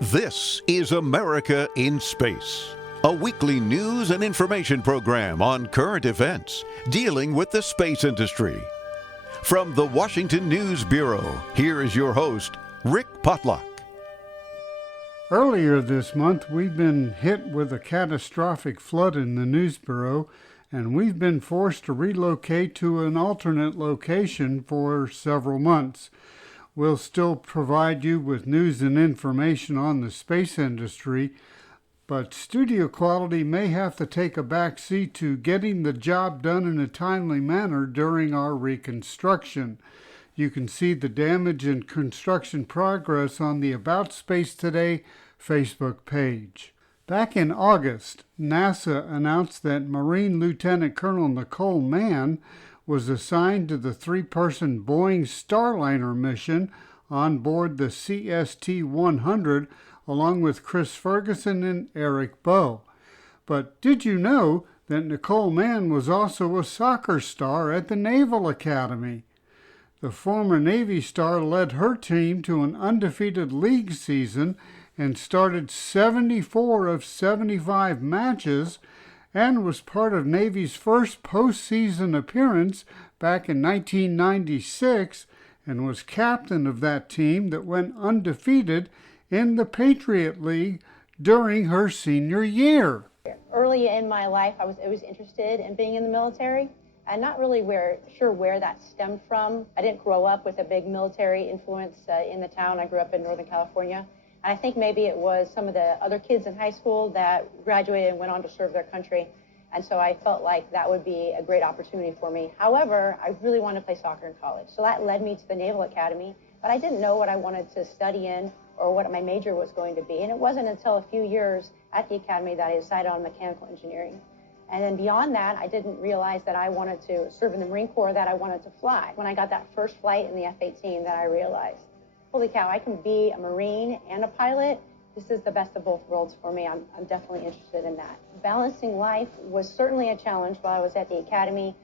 This is America in Space, a weekly news and information program on current events dealing with the space industry. From the Washington News Bureau, here is your host, Rick Potlock. Earlier this month, we've been hit with a catastrophic flood in the News Bureau, and we've been forced to relocate to an alternate location for several months. We'll still provide you with news and information on the space industry, but studio quality may have to take a back seat to getting the job done in a timely manner during our reconstruction. You can see the damage and construction progress on the About Space Today Facebook page. Back in August, NASA announced that Marine Lieutenant Colonel Nicole Mann was assigned to the three-person Boeing Starliner mission on board the CST-100 along with Chris Ferguson and Eric Boe. But did you know that Nicole Mann was also a soccer star at the Naval Academy? The former Navy star led her team to an undefeated league season and started 74 of 75 matches and was part of Navy's first postseason appearance back in 1996 and was captain of that team that went undefeated in the Patriot League during her senior year. Early in my life, I was always interested in being in the military. I'm not really sure where that stemmed from. I didn't grow up with a big military influence in the town. I grew up in Northern California. And I think maybe it was some of the other kids in high school that graduated and went on to serve their country. And so I felt like that would be a great opportunity for me. However, I really wanted to play soccer in college. So that led me to the Naval Academy. But I didn't know what I wanted to study in or what my major was going to be. And it wasn't until a few years at the Academy that I decided on mechanical engineering. And then beyond that, I didn't realize that I wanted to serve in the Marine Corps, that I wanted to fly. When I got that first flight in the F-18, that I realized, holy cow, I can be a Marine and a pilot. This is the best of both worlds for me. I'm definitely interested in that. Balancing life was certainly a challenge while I was at the Academy,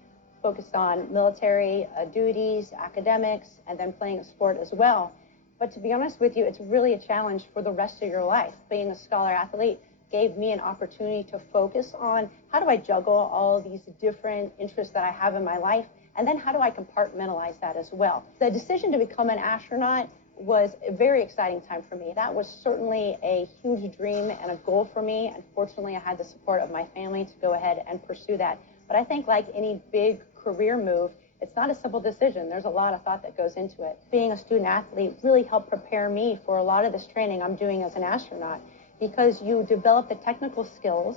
focused on military duties, academics, and then playing a sport as well. But to be honest with you, it's really a challenge for the rest of your life. Being a scholar athlete gave me an opportunity to focus on how do I juggle all these different interests that I have in my life, and then how do I compartmentalize that as well. The decision to become an astronaut was a very exciting time for me. That was certainly a huge dream and a goal for me. Unfortunately, I had the support of my family to go ahead and pursue that. But I think like any big career move, it's not a simple decision. There's a lot of thought that goes into it. Being a student athlete really helped prepare me for a lot of this training I'm doing as an astronaut, because you develop the technical skills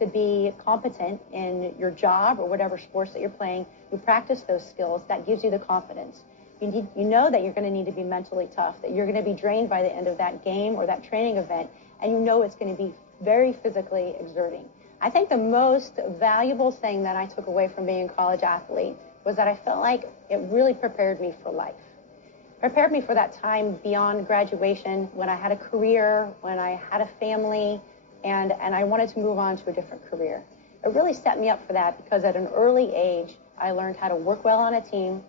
to be competent in your job or whatever sports that you're playing. You practice those skills. That gives you the confidence. You know that you're going to need to be mentally tough, that you're going to be drained by the end of that game or that training event, and you know it's going to be very physically exerting. I think the most valuable thing that I took away from being a college athlete was that I felt like it really prepared me for life. Prepared me for that time beyond graduation, when I had a career, when I had a family, and I wanted to move on to a different career. It really set me up for that, because at an early age, I learned how to work well on a team.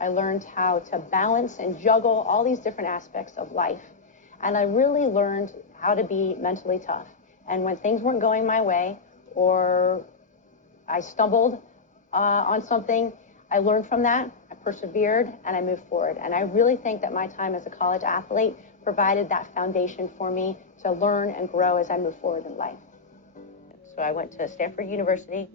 I learned how to balance and juggle all these different aspects of life. And I really learned how to be mentally tough. And when things weren't going my way, or I stumbled on something, I learned from that, I persevered, and I moved forward. And I really think that my time as a college athlete provided that foundation for me to learn and grow as I move forward in life. So I went to Stanford University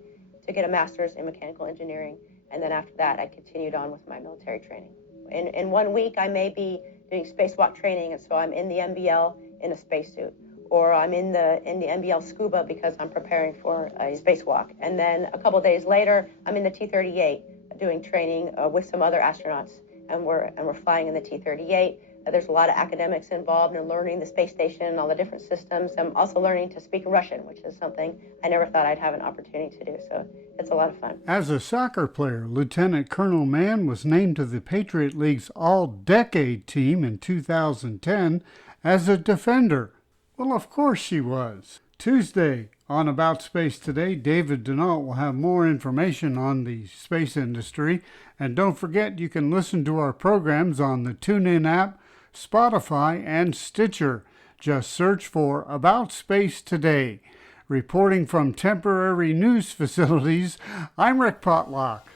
to get a master's in mechanical engineering. And then after that, I continued on with my military training. In 1 week, I may be doing spacewalk training, and so I'm in the MBL in a spacesuit. Or I'm in the MBL scuba because I'm preparing for a spacewalk. And then a couple days later, I'm in the T-38 doing training with some other astronauts, and we're flying in the T-38. There's a lot of academics involved in learning the space station and all the different systems. I'm also learning to speak Russian, which is something I never thought I'd have an opportunity to do. So it's a lot of fun. As a soccer player, Lieutenant Colonel Mann was named to the Patriot League's All-Decade team in 2010 as a defender. Well, of course she was. Tuesday on About Space Today, David Denault will have more information on the space industry. And don't forget, you can listen to our programs on the TuneIn app, Spotify, and Stitcher. Just search for About Space Today. Reporting from temporary news facilities, I'm Rick Potlock.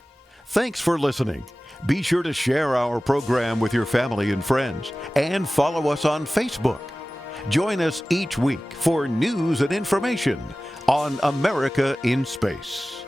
Thanks for listening. Be sure to share our program with your family and friends and follow us on Facebook. Join us each week for news and information on America in Space.